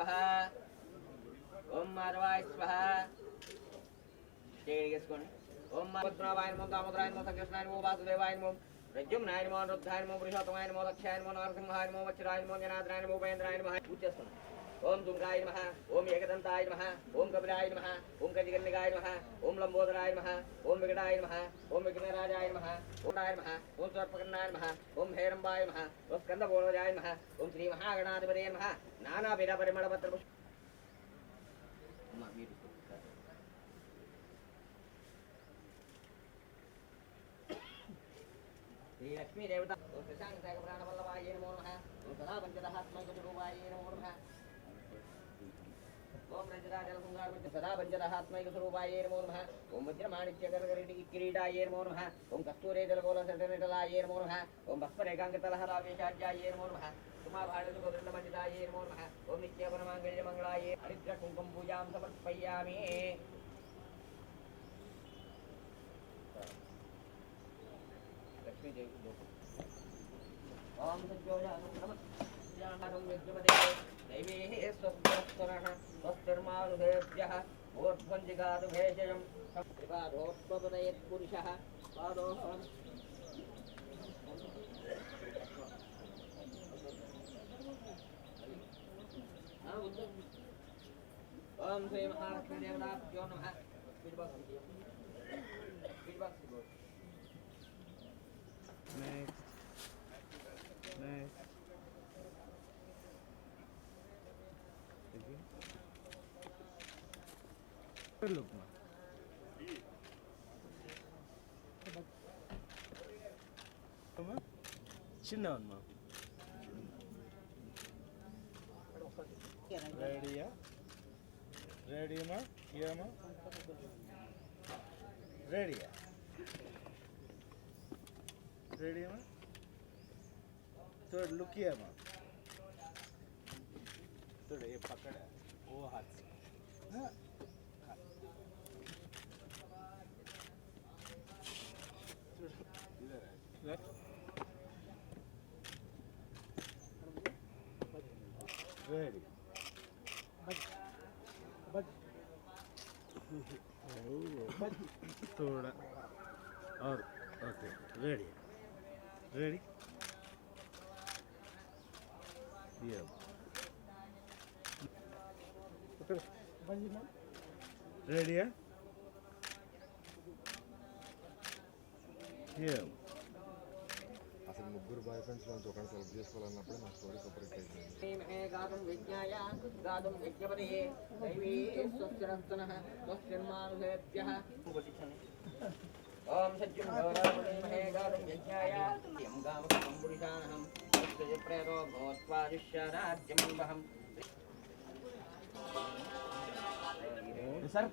स्वाहा ओम माधवाय स्वाहा ओम पद्मनाभाय नमो दामोदराय नमो संकृष्णाय नमो वासुदेवाय नमो प्रद्युम्नाय नमो रुद्राय नमो पुरुषोत्तमाय नमो दक्षाय नमो नरसिंहाय नमो वज्राय नमो जनार्दनाय नमो उपेन्द्राय नमः ओम दुर्गाय नमः ओम एकदंताय नमः ओम कपिलाय नमः ओम गजकर्णिकाय नमः ओम लंबोदराय नमः ओम विकटाय नमः ओम विघ्नराजाय नमः ओम नाय नमः ओम सर्पकर्णाय नमः ओम हेरंबाय नमः ओम स्कंदपूर्वजाय नमः ओम श्री महागणाधिपतये नमः नानाविध परिमलपत्र श्री लक्ष्मी देवता ओम शशांक प्राण वल्लभाय नमो नमः ओम सदा पंचदहात्मैकस्वरूपाय नमो नमः ओम रजराजलकुंगार सदा पंचदहात्मैकस्वरूपाय नमो नमः ओम वज्रमाणिक्यगरगरिकिरीटाय नमो नमः ओम कस्तूरे जलकोलसरटलाय नमो नमः ओम भस्मरेखांकितलहरावेशाय नमो नमः उमाभारतगोविन्दमण्डिताय नमो नमः ओम नित्यपरमाङ्गल्यमङ्गलाय हरिद्रकुङ्कुम पूजां समर्पयामि लक्ष्मी देवी ओम सज्जोजानुक्रमं विद्युमते दैवीः स्वस्तिरः स्वस्तिर्मारुधेभ्यः ऊर्ध्वञ्जिगातु भेषजं त्रिपादोत्पदयत् पुरुषः पादोः ओम श्री महालक्ष्मी देवताभ्यो नमः Look, చిన్న అమ్మా రెడీయా రెడీమా ఏమా రెడీయా రెడీమా तो लुक किया माँ तो ये पकड़ वो हाथ से हाँ ready थोड़ा और okay ready ready Yeah. Ready? Yeah. అసలు ముగ్గురు బాయ్ ఫ్రెండ్స్ నుంచి ఒకటి సెలెక్ట్ చేసుకోవాలన్నప్పుడు నా స్టోరీ సపరేట్ అయిపోయింది. గాతుం విజ్ఞాయ గాతుం విజ్ఞపదయే దైవీ స్వస్తిరస్తనః స్వస్తిర్మానుషేభ్యః ఓం సత్యం గౌరవమహే గాతుం విజ్ఞాయ యం గామకం పురుషానహం ప్రేతో భూత్వాదిశ్యరాజ్యం వహం सर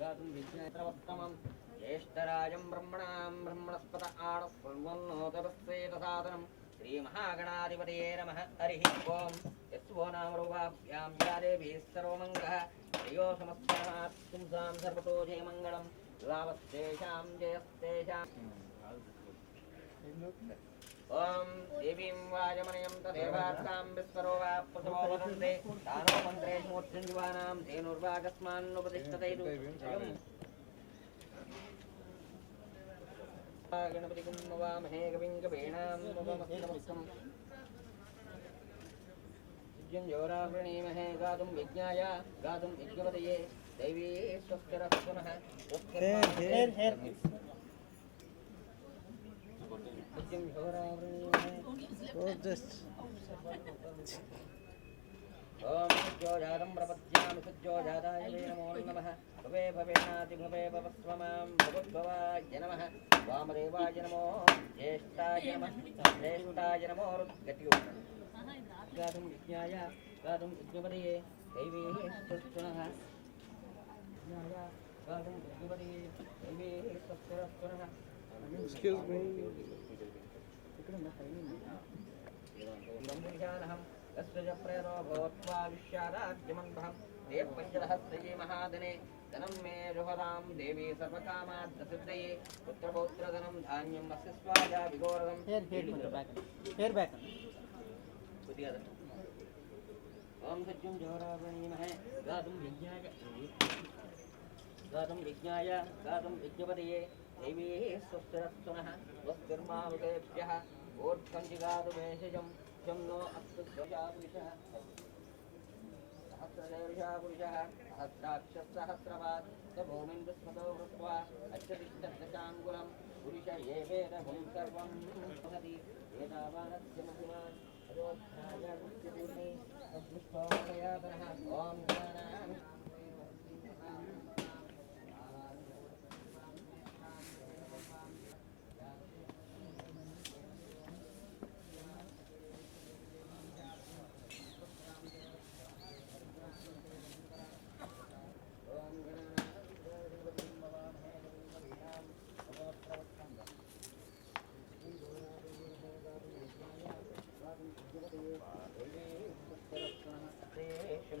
गातुं विज्ञातरवत्तमं ज्येष्ठराजं ब्रह्मणां ब्रह्मणस्पत आणस्पन्वन्नोतपस्वेतसादनं श्रीमहागणाधिपतये नमः हरिः ओं यस्वो नामरूपाभ्यां या देवीः सर्वमङ्गलः श्रियो समस्तमात् पुंसां सर्वतो जयमङ्गलं लाभस्तेषां जयस्तेषां ओम देवीं वाजमनयं तदेवार्तां विस्वरो वा प्रसवो वदन्ते तानो मन्त्रे मूर्तिञ्जीवानां धेनुर्वागस्मान्नुपतिष्ठते गणपतिं नमामहे कविं कवीनां नमस्तं जोरावृणीमहे गातुं विज्ञाय गातुं विज्ञपतये दैवी स्वस्तिरस्तुनः ओम सज्जोजातं प्रपद्यामि सज्जोजाताय नमो नमः भवे भवेनाति भवे भवस्वमां भवद्भवाय नमः वामदेवाय नमो ज्येष्ठाय नमः श्रेष्ठाय नमो गतियो गातुं विज्ञाय गातुं विज्ञपतये दैवीः स्वस्तिनः विज्ञाय गातुं विज्ञपतये दैवीः स्वस्तिरस्तुनः Excuse me. ब्रह्मनिशानहं तस्य प्रेरो भवत्वा विश्वाराज्यमन्वहं ते पञ्चदहस्रये महादने धनं मे जुहरां देवी सर्वकामाद्यसिद्धये पुत्रपौत्रधनं धान्यं वस्य स्वाजा विघोरदं Hair back. ओम सज्जं जोरावणीमहे गातुं विज्ञाय गातुं विज्ञपतये दैवी स्वस्तिरस्तुनः स्वस्तिर्मावतेभ्यः ऊर्ध्वं जिगातु भेषजं शं नो अस्तु पुरुषः सहस्रशीर्षः पुरुषः सहस्राक्षसहस्रपात् स भूमिं दुस्मतो वृत्वा अच्युतिष्ठदशाङ्गुलं पुरुष ये वेदं सर्वं वहति एतावानस्य महिमान् अयोध्याया नित्यपूर्णे तद्विष्णोदयातनः ॐ ज्ञानामि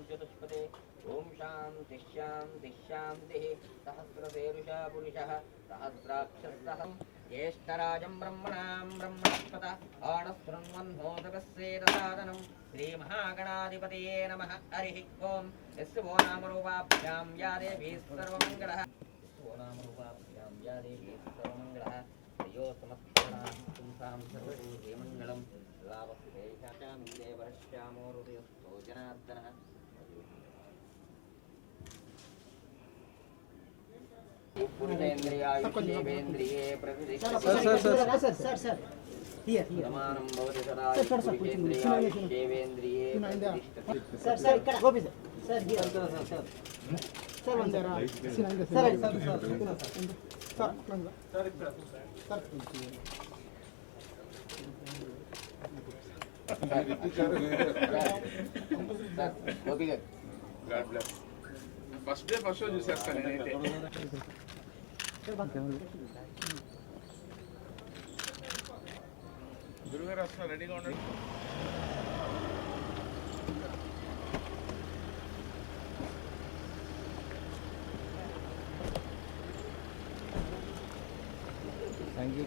चतुष्पदे ओम शांति शांति शांति सहस्रशीर्षः पुरुषः सहस्राक्षसः ज्येष्ठराजं ब्रह्मणां ब्रह्मणस्पत आणशृण्वन्नोदकस्येदसादनं श्रीमहागणाधिपतये नमः हरिः ओं यस्य वो नामरूपाभ्यां या देवी सर्वमङ्गलः यस्य वो नामरूपाभ्यां या देवी सर्वमङ्गलः तयो समस्तगुणाः पुंसां सर्वभूतेमङ्गलं लाभस्तेषामिन्दे वर्ष्यामो हृदयस्थो जनार्दनः पुरुषेन्द्रिये सर हियर समानं भवति सदा पुरुषेन्द्रिये सर ఇక్కడ Gopi sir here sir one sir first show చూసేస్తాను నేనైతే గురుగారు వస్తున్నారు రెడీగా ఉండండి థ్యాంక్ యూ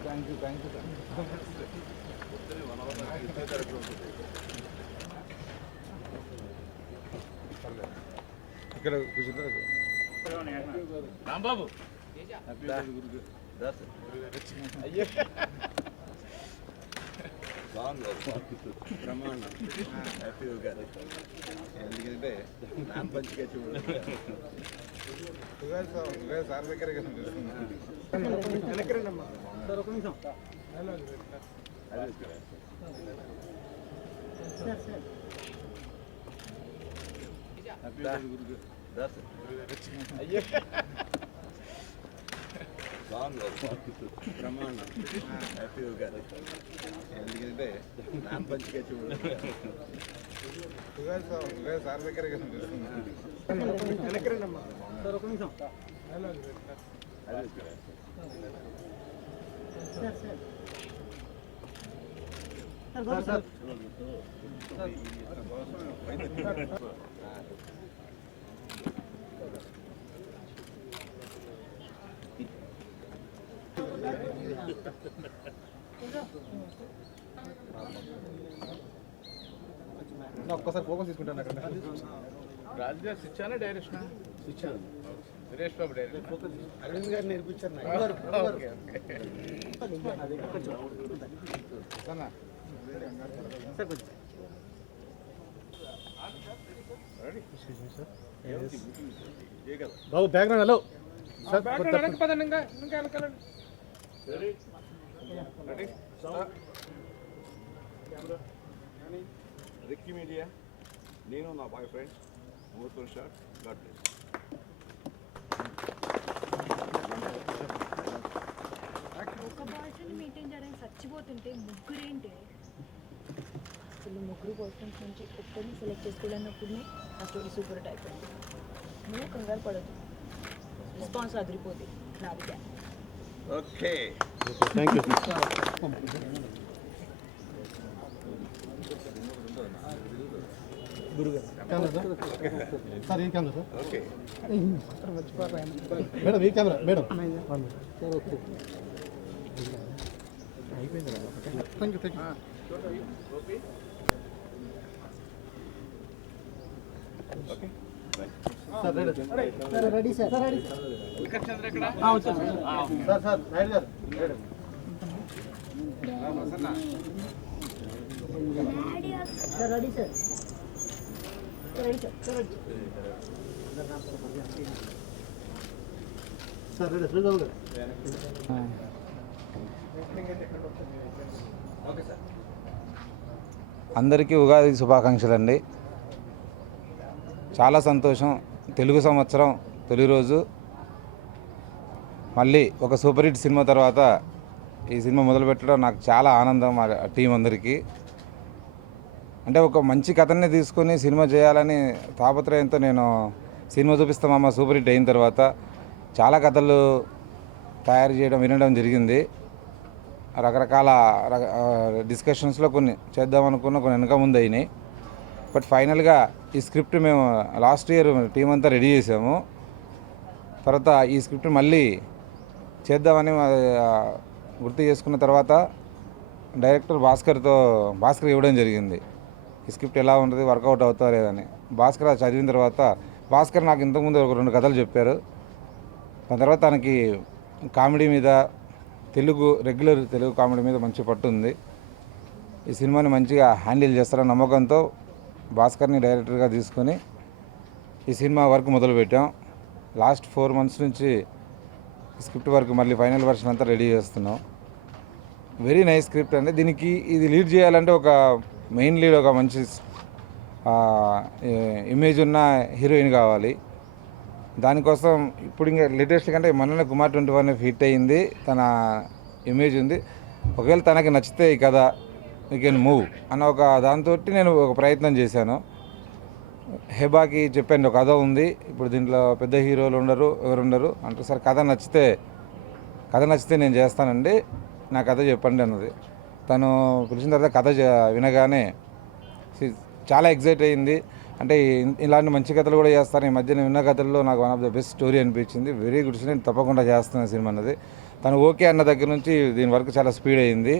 ఇక్కడ కూర్చుంటారు రాంబాబు అయ్యో బ్రహ్మాండం హ్యాపీ గారు ఎందుకంటే నాన్ పంచిగా చూడండి సార్ దగ్గర सर ఒక నిమిషం అయ్యో బ్రహ్మాండం హ్యాపీ గారు ఎందుకంటే నాన్ పంచిగా చూడండి సార్ దగ్గర सर ఒక నిమిషం सर ఒక్కసారి ఫోకస్ తీసుకుంటాను అక్కడ రాజుగారు ఇచ్చానా డైరెక్షన్ ఇచ్చాను సురేష్ బాబు డైరెక్షన్ అరవింద్ గారు నేర్పించారు బాబు బ్యాక్గ్రౌండ్ హలో పదండి ఇంకా వెనకాలండి రిక్కీ మీడియా నేను నా బాయ్ ఫ్రెండ్ మూర్తో షాట్ గాడ్ బ్లెస్ ఒక బాయ్ ఫ్రెండ్ మెయింటైన్ చేయడానికి చచ్చిపోతుంటే ముగ్గురేంటి అసలు ముగ్గురు బాయ్ ఫ్రెండ్స్ నుంచి ఒక్కరిని సెలెక్ట్ చేసుకోవాలన్నప్పుడే ఆ స్టోరీ సూపర్ హిట్ అయిపోయింది నువ్వు కంగారు పడదు రెస్పాన్స్ అదిరిపోతుంది నాది ఓకే థ్యాంక్ యూ సార్ ఈ కెమెరా సార్ ఓకే మేడం ఈ కెమెరా మేడం అయిపోయింది thank you okay sir ready sir ready sir sir Naidu garu sir ready sir ready sir sir ready Sriram garu okay sir. అందరికీ ఉగాది శుభాకాంక్షలు అండి. చాలా సంతోషం. తెలుగు సంవత్సరం తొలి రోజు మళ్ళీ ఒక సూపర్ హిట్ సినిమా తర్వాత ఈ సినిమా మొదలుపెట్టడం నాకు చాలా ఆనందం. మా టీం అందరికీ అంటే ఒక మంచి కథని తీసుకొని సినిమా చేయాలని తాపత్రయంతో నేను సినిమా చూపిస్తామమ్మ సూపర్ హిట్ అయిన తర్వాత చాలా కథలు తయారు చేయడం వినడం జరిగింది. రకరకాల డిస్కషన్స్లో కొన్ని చేద్దాం అనుకున్న కొన్ని వెనక ముందు అయినాయి. బట్ ఫైనల్గా ఈ స్క్రిప్ట్ మేము లాస్ట్ ఇయర్ టీం అంతా రెడీ చేసాము. తర్వాత ఈ స్క్రిప్ట్ మళ్ళీ చేద్దామని గుర్తు చేసుకున్న తర్వాత డైరెక్టర్ భాస్కర్ ఇవ్వడం జరిగింది. ఈ స్క్రిప్ట్ ఎలా ఉంటుంది, వర్కౌట్ అవుతా లేదని. భాస్కర్ చదివిన తర్వాత భాస్కర్ నాకు ఇంతకుముందు ఒక 2 కథలు చెప్పారు. దాని తర్వాత తనకి కామెడీ మీద రెగ్యులర్ తెలుగు కామెడీ మీద మంచి పట్టు ఉంది. ఈ సినిమాని మంచిగా హ్యాండిల్ చేస్తారని నమ్మకంతో భాస్కర్ని డైరెక్టర్గా తీసుకొని ఈ సినిమా వర్క్ మొదలుపెట్టాం. లాస్ట్ 4 months నుంచి స్క్రిప్ట్ వర్క్ మళ్ళీ ఫైనల్ వర్షన్ అంతా రెడీ చేస్తున్నాం. వెరీ నైస్ స్క్రిప్ట్ అండి. దీనికి ఇది లీడ్ చేయాలంటే ఒక మెయిన్ లీడ్, ఒక మంచి ఇమేజ్ ఉన్న హీరోయిన్ కావాలి. దానికోసం ఇప్పుడు ఇంకా లేటెస్ట్ కంటే మొన్ననే కుమార్ 21 హిట్ అయ్యింది. తన ఇమేజ్ ఉంది. ఒకవేళ తనకి నచ్చితే ఈ కథ యూ కెన్ మూవ్ అన్న ఒక దాంతో నేను ఒక ప్రయత్నం చేశాను. హెబాకి చెప్పాను ఒక కథ ఉంది, ఇప్పుడు దీంట్లో పెద్ద హీరోలు ఎవరు ఉండరు అంటే సార్ కథ నచ్చితే నేను చేస్తానండి, నా కథ చెప్పండి అన్నది. తను పిలిచిన తర్వాత కథ వినగానే చాలా ఎగ్జైట్ అయ్యింది. అంటే ఇలాంటి మంచి కథలు కూడా చేస్తాను. ఈ మధ్యన విన్న కథల్లో నాకు one of the best story అనిపించింది. Very good. నేను తప్పకుండా చేస్తాను సినిమా అన్నది. తను ఓకే అన్న దగ్గర నుంచి దీని వరకు చాలా స్పీడ్ అయ్యింది.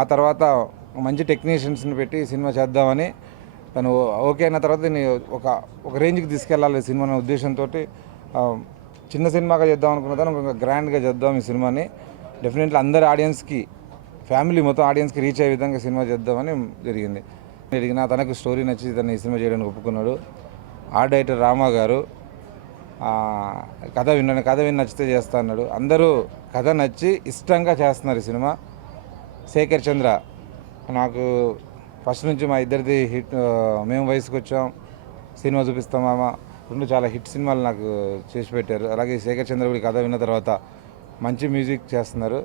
ఆ తర్వాత మంచి టెక్నీషియన్స్ని పెట్టి సినిమా చేద్దామని తను ఓకే అయిన తర్వాత దీన్ని ఒక రేంజ్కి తీసుకెళ్ళాలి సినిమా అనే ఉద్దేశంతో చిన్న సినిమాగా చేద్దాం అనుకున్న దాన్ని ఒక గ్రాండ్గా చేద్దాం ఈ సినిమాని. డెఫినెట్లీ అందరి ఆడియన్స్కి, ఫ్యామిలీ మొత్తం ఆడియన్స్కి రీచ్ అయ్యే విధంగా సినిమా చేద్దామని జరిగింది. అడిగినా తనకు స్టోరీ నచ్చి తను ఈ సినిమా చేయడానికి ఒప్పుకున్నాడు. ఆర్ట్ డైరెక్టర్ రామా గారు కథ విని నచ్చితే చేస్తా అన్నాడు. అందరూ కథ నచ్చి ఇష్టంగా చేస్తున్నారు ఈ సినిమా. శేఖర్ చంద్ర నాకు ఫస్ట్ నుంచి మా ఇద్దరిది హిట్, మేము వయసుకు వచ్చాం, సినిమా చూపిస్తామా 2 చాలా హిట్ సినిమాలు నాకు చేసి పెట్టారు. అలాగే శేఖర్ చంద్ర కూడా కథ విన్న తర్వాత మంచి మ్యూజిక్ చేస్తున్నారు.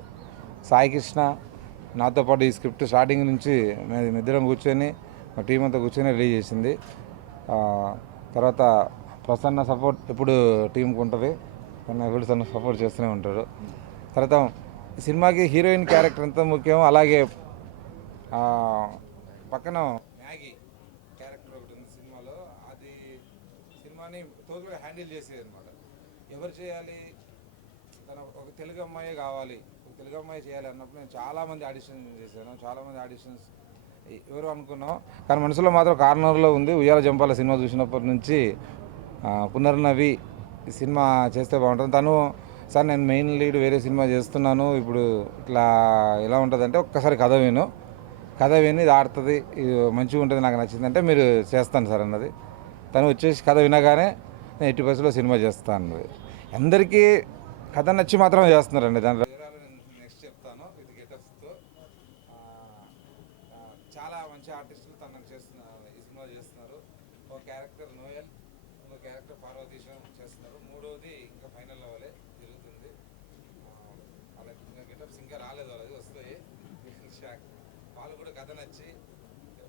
సాయి కృష్ణ నాతో పాటు ఈ స్క్రిప్ట్ స్టార్టింగ్ నుంచి మేము ఇద్దరం కూర్చొని మా టీం అంతా కూర్చొని రెడీ చేసింది. తర్వాత ప్రసన్న సపోర్ట్ ఎప్పుడు టీంకి ఉంటుంది, తను సపోర్ట్ చేస్తూనే ఉంటారు. తర్వాత ఈ సినిమాకి హీరోయిన్ క్యారెక్టర్ ఎంత ముఖ్యం, అలాగే పక్కన మ్యాగీ క్యారెక్టర్ ఒకటి ఉంది సినిమాలో. అది సినిమాని తోడుగా హ్యాండిల్ చేసేది అనమాట. ఎవరు చేయాలి, తన ఒక తెలుగు అమ్మాయి కావాలి, ఒక తెలుగు అమ్మాయి చేయాలి అన్నప్పుడు నేను చాలామంది ఆడిషన్ చేశాను. చాలామంది ఆడిషన్స్ ఎవరు అనుకున్నాం, కానీ మనసులో మాత్రం కార్నర్లో ఉంది. ఉయ్యాల జంపాల సినిమా చూసినప్పటి నుంచి పునర్నవి ఈ సినిమా చేస్తే బాగుంటుంది. తను సార్ నేను మెయిన్ లీడ్ వేరే సినిమా చేస్తున్నాను, ఇప్పుడు ఇట్లా ఎలా ఉంటుందంటే ఒక్కసారి కథ విని ఇది ఆడుతుంది, ఇది మంచిగా ఉంటుంది, నాకు నచ్చిందంటే మీరు చేస్తాను సార్ అన్నది. తను వచ్చేసి కథ వినగానే నేను 80% సినిమా చేస్తాను అన్నది. అందరికీ కథ నచ్చి మాత్రమే చేస్తున్నారండి. దాంట్లో నెక్స్ట్ చెప్తాను. ఇది గెటప్స్తో చాలా మంచి ఆర్టిస్టులు తనకు చేస్తున్నారు, ఈ సినిమా చేస్తున్నారు. ఒక క్యారెక్టర్ నోయల్, ఒక క్యారెక్టర్ పార్వతీశం చేస్తున్నారు. 3వది ఇంకా ఫైనల్ అవ్వలే, జరుగుతుంది. అలా ఇంకా గెటప్స్ ఇంకా రాలేదు, వాళ్ళది వస్తాయి. వాళ్ళు కూడా కథ నచ్చి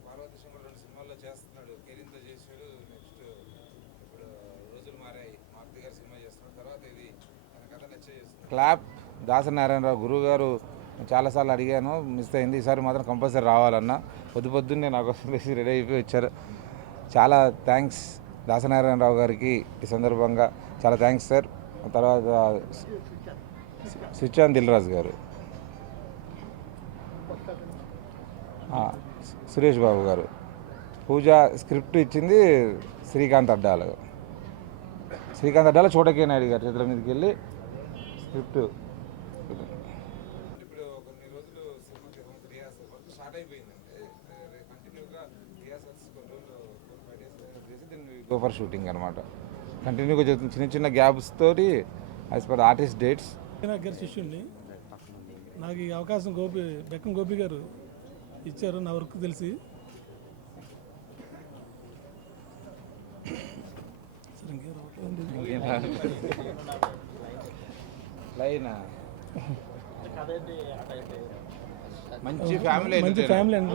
పార్వతీశం కూడా 2 సినిమాల్లో చేస్తున్నాడు. కెరీర్తో చేసాడు. నెక్స్ట్ ఇప్పుడు రోజులు మారాయి, మారుతి గారు సినిమా చేస్తున్నాడు. తర్వాత ఇది తన కథ నచ్చే చేస్తున్నాడు. క్లాప్ దాసనారాయణరావు గురువు గారు చాలాసార్లు అడిగాను, మిస్ అయింది. ఈసారి మాత్రం కంపల్సరీ రావాలన్నా పొద్దున్నే నాకు వేసి రెడీ అయిపోయి వచ్చారు. చాలా థ్యాంక్స్ దాసనారాయణరావు గారికి ఈ సందర్భంగా చాలా థ్యాంక్స్ సార్. తర్వాత సుచాంత్ దిల్రాజు గారు, సురేష్ బాబు గారు, పూజ స్క్రిప్ట్ ఇచ్చింది శ్రీకాంత్ అడ్డాల చోటకే నాయుడు గారి చేతుల మీదకి వెళ్ళి స్క్రిప్ట్. ఇప్పుడు కొన్ని రోజులు సినిమాకి రిహార్సల్ స్టార్ట్ అయిపోయిందంటే కంటిన్యూగా రిహార్సల్స్ కొన్ని రోజులు 4-5 days చేసి దీన్ని గో ఫర్ షూటింగ్ అనమాట. కంటిన్యూగా చేస్తుంది చిన్న చిన్న గ్యాప్స్ తోటి యాజ్ పర్ ఆర్టిస్ట్ డేట్స్. గారి శిష్యుడిని నాకు ఈ అవకాశం బెక్కం గోపి గారు ఇచ్చారు నా వర్క్ తెలిసి. లైనా మంచి ఫ్యామిలీ ఎంటర్టైనర్,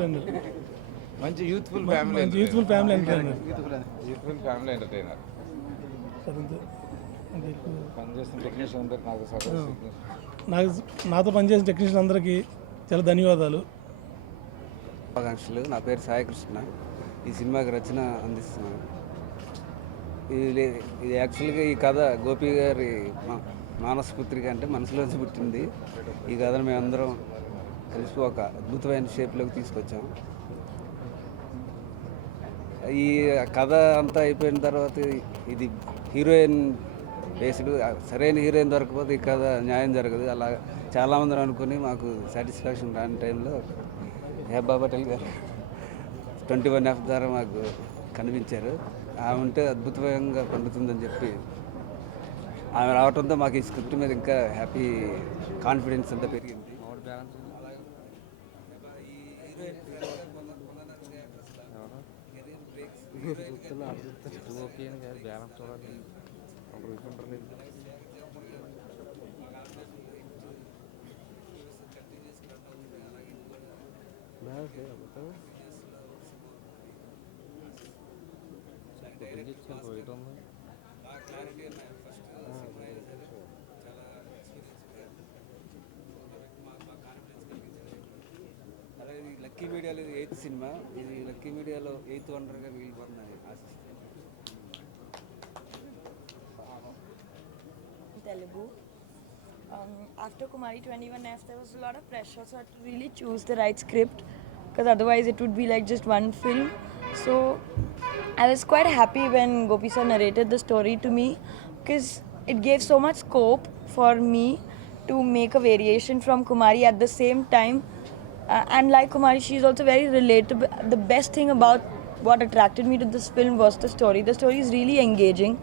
మంచి యూత్ఫుల్ ఫ్యామిలీ ఎంటర్టైనర్. పనిచేసిన టెక్నీషియన్ అందరికి నాతో పనిచేసిన టెక్నీషియన్ అందరికీ చాలా ధన్యవాదాలు. శుభాకాంక్షలు. నా పేరు సాయికృష్ణ. ఈ సినిమాకి రచన అందిస్తున్నాను. ఇది యాక్చువల్గా ఈ కథ గోపి గారి మానసపుత్రిక అంటే మనసులోంచి పుట్టింది. ఈ కథను మేమందరం కలిసి ఒక అద్భుతమైన షేప్లోకి తీసుకొచ్చాం. ఈ కథ అంతా అయిపోయిన తర్వాత ఇది హీరోయిన్ బేస్డ్, సరైన హీరోయిన్ దొరకపోతే ఈ కథ న్యాయం జరగదు. అలా చాలామంది అనుకుని మాకు సాటిస్ఫాక్షన్ రాని టైంలో హెబ్బా పటేల్ గారు 21F ద్వారా మాకు కనిపించారు. ఆమె ఉంటే అద్భుతంగా పండుతుందని చెప్పి ఆమె రావడంతో మాకు ఈ స్క్రిప్ట్ మీద ఇంకా హ్యాపీ కాన్ఫిడెన్స్ అంతా పెరిగింది. అలాగే లక్కీ మీడియాలో 8th సినిమా, ఇది లక్కీ మీడియాలో 8th వండర్గా మిగిలిపోతుందని ఆశిస్తున్నాను. Telugu. After Kumari 21F, there was a lot of pressure, so I had to really choose the right script, because otherwise it would be like just one film. So I was quite happy when Gopi sir narrated the story to me, because it gave so much scope for me to make a variation from Kumari at the same time. And like Kumari, she is also very relatable. The best thing about what attracted me to this film was the story. The story is really engaging.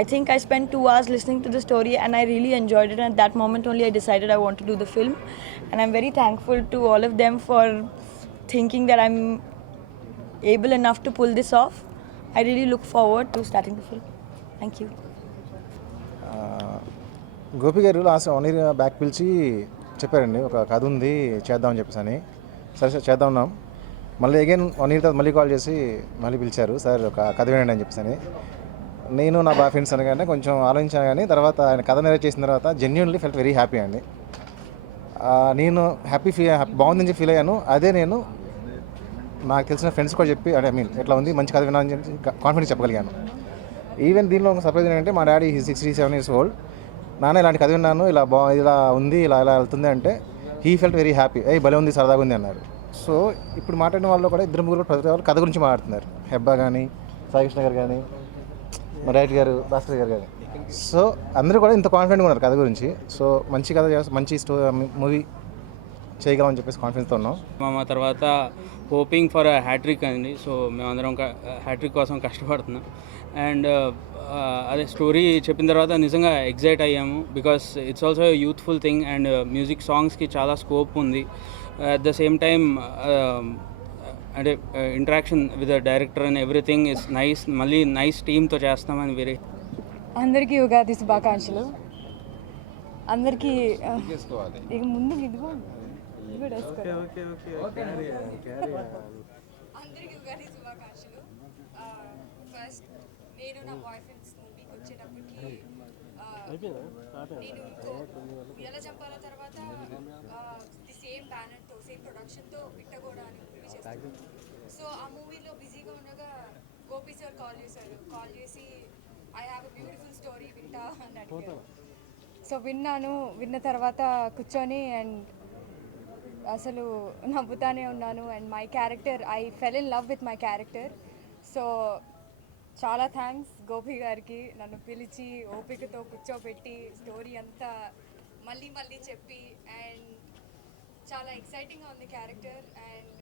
I think I spent 2 hours listening to the story and I really enjoyed it, and at that moment only I decided I want to do the film. And I'm very thankful to all of them for thinking that I'm able enough to pull this off. I really look forward to starting the film. Thank you. Gopi గారు last 1 year back పిలిచి చెప్పారండి, ఒక కథ ఉంది చేద్దామని చెప్పేసి అని. సరే సార్ చేద్దాం ఉన్నాం. మళ్ళీ అగైన్ 1 year తర్వాత మళ్ళీ కాల్ చేసి మళ్ళీ పిలిచారు, సార్ ఒక కథ వినండి అని చెప్పేసి అని. నేను నా బాయ్ ఫ్రెండ్స్ అనగానే కొంచెం ఆలోచించాను, కానీ తర్వాత ఆయన కథ నెరవేట్ చేసిన తర్వాత జెన్యున్లీ ఫెల్ట్ వెరీ హ్యాపీ అండి. నేను బాగుందని చెప్పి ఫీల్ అయ్యాను. అదే నేను నాకు తెలిసిన ఫ్రెండ్స్ కూడా చెప్పి ఐ మీన్ ఎట్లా ఉంది మంచి కథ వినాలని చెప్పి కాన్ఫిడెన్స్ చెప్పగలిగాను. ఈవెన్ దీనిలో ఒక సర్ప్రైజ్ ఏంటంటే మా డాడీ 67 years old. నాన్న ఇలాంటి కథ విన్నాను, ఇలా ఉంది, ఇలా వెళ్తుంది అంటే హీ ఫెల్ట్ వెరీ హ్యాపీ. భలే ఉంది, సరదాగా ఉంది అన్నారు. సో ఇప్పుడు మాట్లాడిన వాళ్ళు కూడా 2-3 ప్రతి వాళ్ళు కథ గురించి మాట్లాడుతున్నారు. హెబ్బా కానీ, సాయికృష్ణ గారు కానీ, మా డైరెక్టర్ గారు, భాస్కర్ గారు కానీ. సో అందరూ కూడా ఇంత కాన్ఫిడెంట్గా ఉన్నారు కథ గురించి. సో మంచి కథ మంచి మూవీ చేయగలమని చెప్పేసి కాన్ఫిడెన్స్తో ఉన్నాం. మా తర్వాత హోపింగ్ ఫర్ హ్యాట్రిక్ అండి. సో మేమందరం హ్యాట్రిక్ కోసం కష్టపడుతున్నాం. అండ్ అదే స్టోరీ చెప్పిన తర్వాత నిజంగా ఎగ్జైట్ అయ్యాము, because it's also youthful thing and music సాంగ్స్కి చాలా స్కోప్ ఉంది. అట్ ద సేమ్ టైమ్ అంటే interaction with the director and everything is nice. మళ్ళీ నైస్ టీమ్తో చేస్తామని వేరే. అందరికీ ఉగాది శుభాకాంక్షలు. అందరికీ ముందు అందరికీ ఉగాది శుభాకాంక్షలు. ఫస్ట్ నేను నా బాయ్ ఫ్రెండ్స్ మూవీకి వచ్చేటప్పటికి నేను ఉయ్యాల చంపాల తర్వాత ది సేమ్ బ్యానర్తో సేమ్ ప్రొడక్షన్తో పిట్టగోడ అని మూవీ చేస్తాను. సో ఆ మూవీలో బిజీగా ఉండగా గోపి సార్ కాల్ చేసి I have a beautiful story వింటా అని అడిగారు. సో విన్నాను. విన్న తర్వాత కూర్చొని అండ్ అసలు నవ్వుతానే ఉన్నాను. And my character, I fell in love with my character. So చాలా థ్యాంక్స్ గోపి గారికి, నన్ను పిలిచి ఓపికతో కూర్చోబెట్టి స్టోరీ అంతా మళ్ళీ మళ్ళీ చెప్పి, అండ్ చాలా ఎక్సైటింగ్గా ఉంది క్యారెక్టర్. అండ్